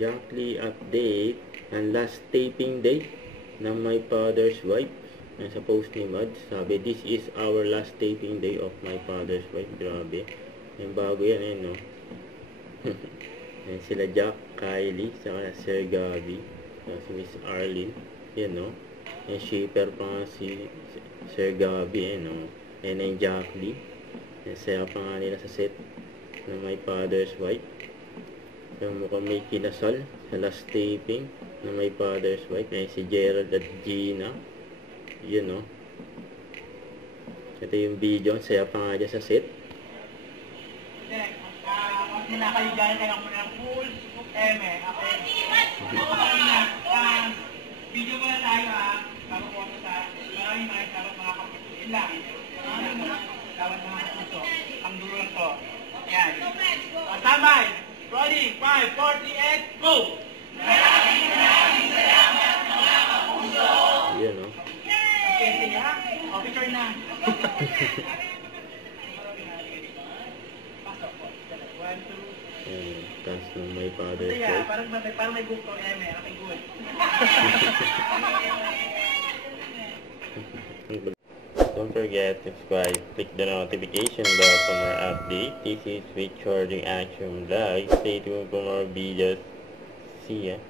Jackie update ang last taping day ng My Father's Wife. Sa post ni Mads, sabi, this is our last taping day of My Father's Wife. Grabe. Yung bago yan, no? Yan sila Jack, Kylie, saka Sir Gabby, si Miss Arlene. Yan, no? Yung shipper pa nga si Sir Gabby, no? Yan yung Jackie. Yan saya pa nga nila sa set ng My Father's Wife. Yung mukhang may kinasal sa last taping ng My Father's Wife. Yan si Gerald at Gina. Yun, no? Ito yung video. Saya pa nga dyan sa set. Kung nakaligay ka lang muna ng full eme. Okay? Video muna tayo, ha? Bago po ako sa maraming salamat mga kapatid. Yun lang. Salamat mga kapatid. Ang dulo lang to. Yan. Tambay! Rolling! 5, 48, go! Maraming salamat mga kapuso! Yan, no? Okay, sige, ha? O, picture na. Tapos ng My Father's Sige, Wife. parang may book to eme. Okay, good. Don't forget to subscribe, click the notification bell for more updates. This is Richarding Action Vlog. Stay tuned for more videos. See ya.